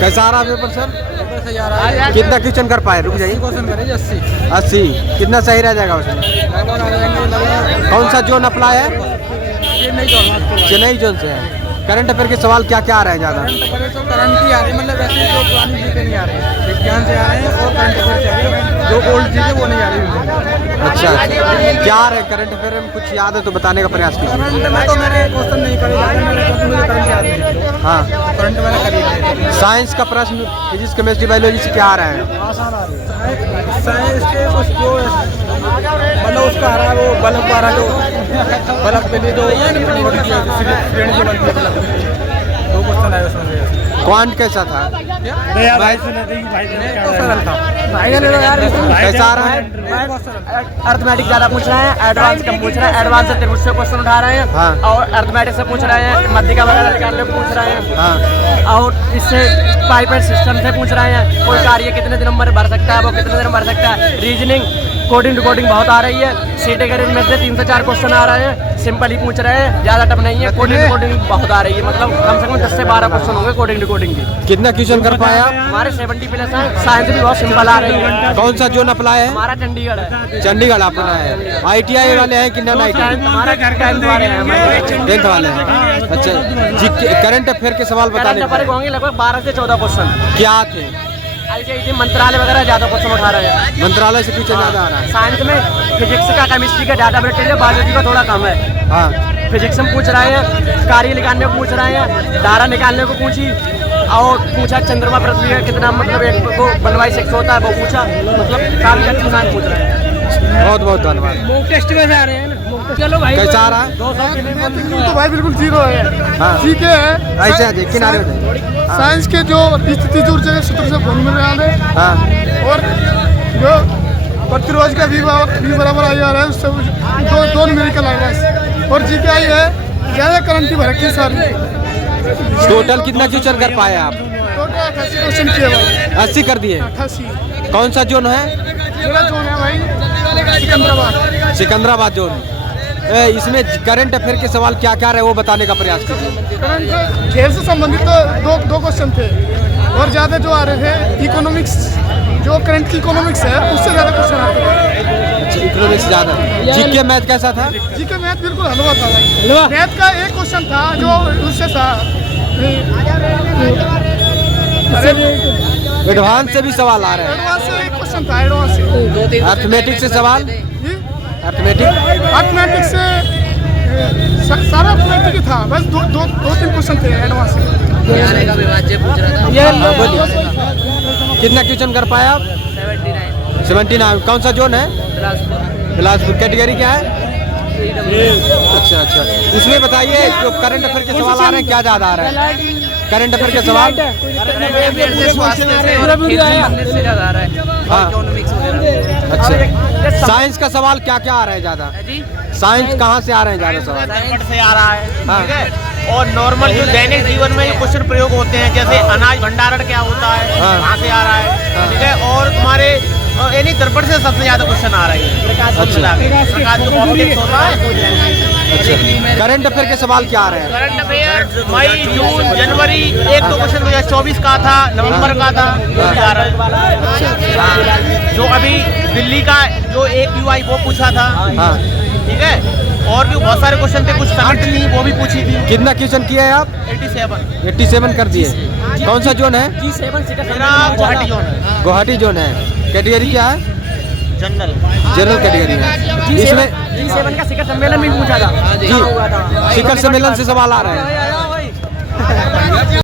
कैसा आ रहा paper sir? Paper सही आ रहा है। कितना क्वेश्चन कर पाए? रुक जाइए। 80 क्वेश्चन करेंगे, 80 80 कितना सही रह जाएगा उसमें? लगभग आ जाएंगे लगभग। कौन सा जोन अप्लाई है? ये नहीं जोड़ चेन्नई जोन से है। करंट अफेयर के सवाल क्या क्या आ रहे हैं ज़्यादा? करंट अफेयर तो करंट ही आ रही है, मतलब वैसे जो पुरानी चीज़ें नहीं आ रही है, विज्ञान से आ रहे हैं और करंट अफेयर से आ रही है। जो ओल्ड चीज़ें वो नहीं आ रही। अच्छा क्या आ रहे हैं करंट अफेयर में? कुछ याद है तो बताने का प्रयास कीजिए। करंट में तो मेरे क्वेश्चन नहीं करे जा रहे, मेरे क्वेश्चन मुझे करंट याद नहीं। हाँ करंट मैंने करी है। साइंस का प्रश्न फिजिक्स केमिस्ट्री बायोलॉजी से क्या आ रहा है? साइंस के कुछ जो मतलब उसका आ रहा है वो बल्ब आ रहा जो बल्ब के लिए जो श्रेणी जो बनती है, दो क्वेश्चन आए उसमें से। क्वांट कैसा था? सरल था। कैसा आ रहा है? अर्थमेटिक ज्यादा पूछ रहे हैं, एडवांस कम पूछ रहे हैं। एडवांस से त्रिभुज से क्वेश्चन उठा रहे हैं। हाँ। और अर्थमेटिक से पूछ रहे हैं, मध्यिका वगैरह निकालने को पूछ रहे हैं। हाँ और इससे पाइप एंड सिस्टम से पूछ रहे हैं, कोई कार्य कितने दिन में भर सकता है, वो कितने दिन में भर सकता है। रीजनिंग कोडिंग रिकॉर्डिंग बहुत आ रही है। सीटे करेज में से 3 से 4 क्वेश्चन आ रहे हैं, सिंपल ही पूछ रहे हैं, ज्यादा टफ नहीं है। कोडिंग रिकॉर्डिंग बहुत आ रही है, मतलब कम से कम 10 से 12 क्वेश्चन होंगे कोडिंग रिकॉर्डिंग की। कितना क्वेश्चन कर पाए आप? हमारे 70+ है। साइंस भी बहुत सिंपल आ रही है। कौन सा जोन अप्लाई है? हमारा चंडीगढ़ है। चंडीगढ़ अपना है। ITI वाले हैं कि नॉन ITI? हमारा 10th वाले हैं। 10th वाले हैं। अच्छा जी करंट अफेयर के सवाल बताने करंट अफेयर होंगे लगभग 12 से 14 क्वेश्चन। क्या थे? ICIT मंत्रालय वगैरह ज्यादा क्वेश्चन उठा रहे हैं। मंत्रालय से क्वेश्चन ज्यादा आ रहा है। साइंस में फिजिक्स का केमिस्ट्री का ज्यादा वेटेज है, बायोलॉजी का थोड़ा कम है। हाँ फिजिक्स में पूछ रहे हैं, कार्य निकालने को पूछ रहे हैं, धारा निकालने को पूछी, और पूछा चंद्रमा पृथ्वी का कितना मतलब एक को 1/6 होता है वो पूछा, मतलब काफी अच्छी साइंस पूछ रहे हैं। बहुत बहुत धन्यवाद। मॉक टेस्ट में आ रहे हैं ना। चलो भाई कैसा आ रहा है? तो भाई बिल्कुल जीरो है। हाँ ठीक है ऐसे आ जाइए किनारे हो जाइए। साइंस के जो स्थिति जगह सूत्र से फॉर्म में आ रहे हैं हाँ और जो प्रतिरोध का भी बराबर आ जा रहा है, उससे दो न्यूमेरिकल आ रहा है। और GKI है ज़्यादा करंट की भरती सारी। टोटल कितना क्वेश्चन कर पाए आप? टोटल 88 क्वेश्चन किए भाई। 80 कर दिए। 88 कौन सा जोन है? मेरा जोन है भाई सिकंदराबाद। सिकंदराबाद जोन। इसमें करंट अफेयर के सवाल क्या क्या रहे वो बताने का प्रयास कीजिए। करंट खेल से संबंधित तो दो क्वेश्चन थे और ज़्यादा जो आ रहे थे इकोनॉमिक्स, जो करंट की इकोनॉमिक्स है उससे ज़्यादा क्वेश्चन आते हैं। अच्छा इकोनॉमिक्स ज़्यादा। GK मैथ कैसा था? GK मैथ बिल्कुल हलवा था भाई। मैथ का एक क्वेश्चन था जो उससे था। एडवांस से भी सवाल आ रहे हैं। एडवांस से एक क्वेश्चन था, एडवांस से। अर्थमेटिक से सवाल? अर्थमेटिक से सारा अर्थमेटिक ही था, बस दो 3 क्वेश्चन थे एडवांस से। कितना क्वेश्चन कर पाए आप? 79। कौन सा जोन है? बिलासपुर। कैटेगरी क्या है? अच्छा अच्छा उसमें बताइए जो करंट अफेयर के सवाल आ रहे हैं क्या ज़्यादा आ रहा है? करंट अफेयर के सवाल हाँ अच्छा। साइंस का सवाल क्या क्या आ रहा है ज़्यादा? साइंस कहाँ से आ रहे हैं ज़्यादा सवाल? साइंस से आ रहा है। हाँ। ठीक है। और नॉर्मल जो दैनिक जीवन में ये क्वेश्चन प्रयोग होते हैं, जैसे अनाज भंडारण क्या होता है, हाँ। कहाँ से आ रहा है। हाँ। ठीक है। और तुम्हारे यानी दर्पण से सबसे ज्यादा क्वेश्चन आ रहे हैं। प्रकाश जो ऑप्टिक्स होता है। अच्छा करंट अफेयर के सवाल क्या आ रहे हैं? करंट अफेयर मई जून जनवरी 1-2 क्वेश्चन 2024 का था, नवंबर का था, वो भी आ रहा है। हाँ। जो अभी दिल्ली का जो AQI वो पूछा था। हाँ ठीक है। और भी बहुत सारे क्वेश्चन थे, कुछ समिट थी वो भी पूछी थी। कितना क्वेश्चन किया है आप? 87 कर दिए। कौन सा जोन है? मेरा गुवाहाटी जोन है। गुवाहाटी जोन है। कैटेगरी क्या है? जनरल कैटेगरी है। इसमें G7 का शिखर सम्मेलन भी पूछा था। जी शिखर सम्मेलन से सवाल आ रहे हैं।